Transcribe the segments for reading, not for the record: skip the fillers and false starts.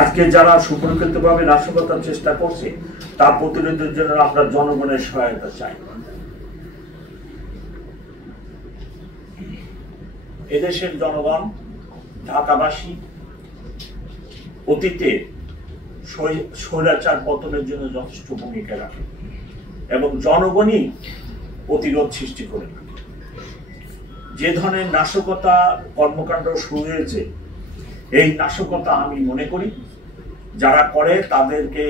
আজকে যারা সুপরিকল্পিতভাবে নাশকতার চেষ্টা করছে তা প্রতিরোধের জন্য আমরা জনগণের সহায়তা চাই। এদেশের জনগণ, ঢাকাবাসী অতীতে স্বৈরাচার পতনের জন্য যথেষ্ট ভূমিকা রাখে এবং জনগণই প্রতিরোধ সৃষ্টি করে। যে ধরনের নাশকতা কর্মকাণ্ড শুরু হয়েছে, এই নাশকতা আমি মনে করি যারা করে তাদেরকে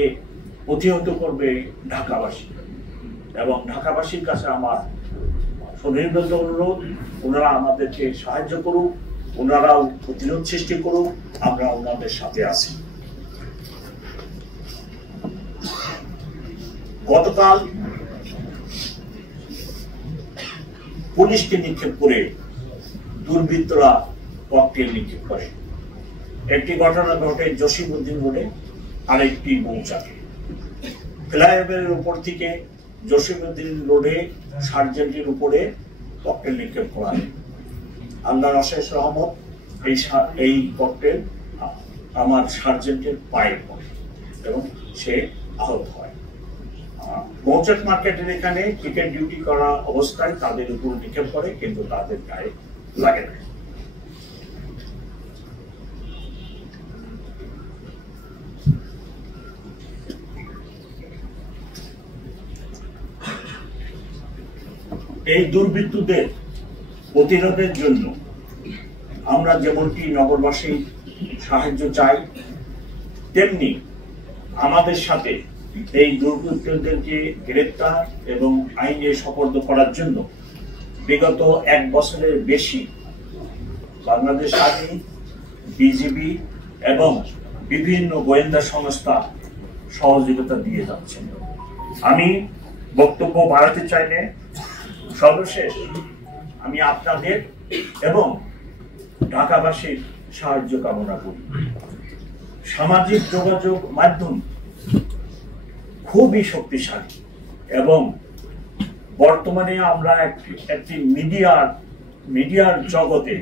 প্রতিহত করবে ঢাকাবাসী, এবং ঢাকাবাসীর কাছে আমার সুনির্দিষ্ট অনুরোধ, ওনারা আমাদেরকে সাহায্য করুক, ওনারাও প্রতিরোধ সৃষ্টি করুক, আমরা ওনাদের সাথে আছি। গতকাল পুলিশকে নিক্ষেপ করে দুর্বৃত্তরা ককটেল নিক্ষেপ করে। একটি ঘটনা ঘটে জসিমউদ্দিন রোডে, আরেকটি মৌচাকে। ফ্লাইওভারের উপর থেকে জসিমউদ্দিন রোডে সার্জেন্টের উপরে ককটেল নিক্ষেপ করা হয়। আল্লাহর অশেষ রহমত, এই ককটেল আমার সার্জেন্টের পায়ে পড়ে এবং সে আহত হয়। মৌচাক মার্কেটের এখানে ক্রিকেট ডিউটি করা অবস্থায় তাদের উপর নিক্ষেপ করে, কিন্তু তাদের গায়ে লাগে না। এই দুর্বৃত্তদের প্রতিরোধের জন্য আমরা যেমনটি নগরবাসীর সাহায্য চাই, তেমনি আমাদের সাথে এই দুর্বৃত্তদেরকে গ্রেপ্তার এবং আইনে সোপর্দ করার জন্য বিগত 1 বছরের বেশি বাংলাদেশ আর্মি, বিজিবি এবং বিভিন্ন গোয়েন্দা সংস্থা সহযোগিতা দিয়ে যাচ্ছেন। আমি বক্তব্য বাড়াতে চাই না। সর্বশেষ আমি আপনাদের এবং ঢাকাবাসীর সাহায্য কামনা করি। সামাজিক যোগাযোগ মাধ্যম খুবই শক্তিশালী এবং বর্তমানে আমরা একটি মিডিয়ার জগতে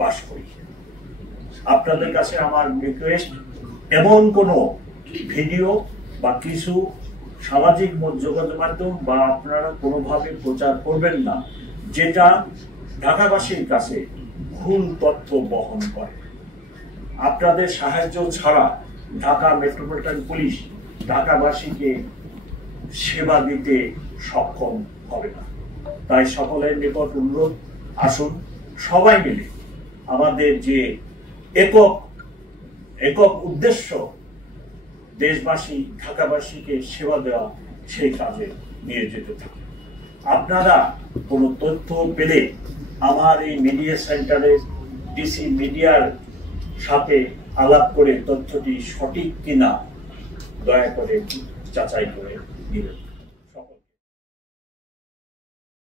বাস করি। আপনাদের কাছে আমার রিকোয়েস্ট, এমন কোনো ভিডিও বা কিছু সামাজিক যোগাযোগ মাধ্যম বা আপনারা কোনোভাবে প্রচার করবেন না যেটা ঢাকাবাসীর কাছে ভুল তথ্য বহন করে। আপনাদের সাহায্য ছাড়া ঢাকা মেট্রোপলিটন পুলিশ ঢাকাবাসীকে সেবা দিতে সক্ষম হবে না। তাই সকলের নিকট অনুরোধ, আসুন সবাই মিলে আমাদের যে একক উদ্দেশ্য দেশবাসী, ঢাকাবাসীকে সেবা দেওয়া, সেই কাজে নিয়ে যেতে থাকুন। আপনারা কোনো তথ্য পেলে আমার এই মিডিয়া সেন্টারের ডিসি মিডিয়ার সাথে আলাপ করে তথ্যটি সঠিক কিনা দয়া করে যাচাই করে দিবেন।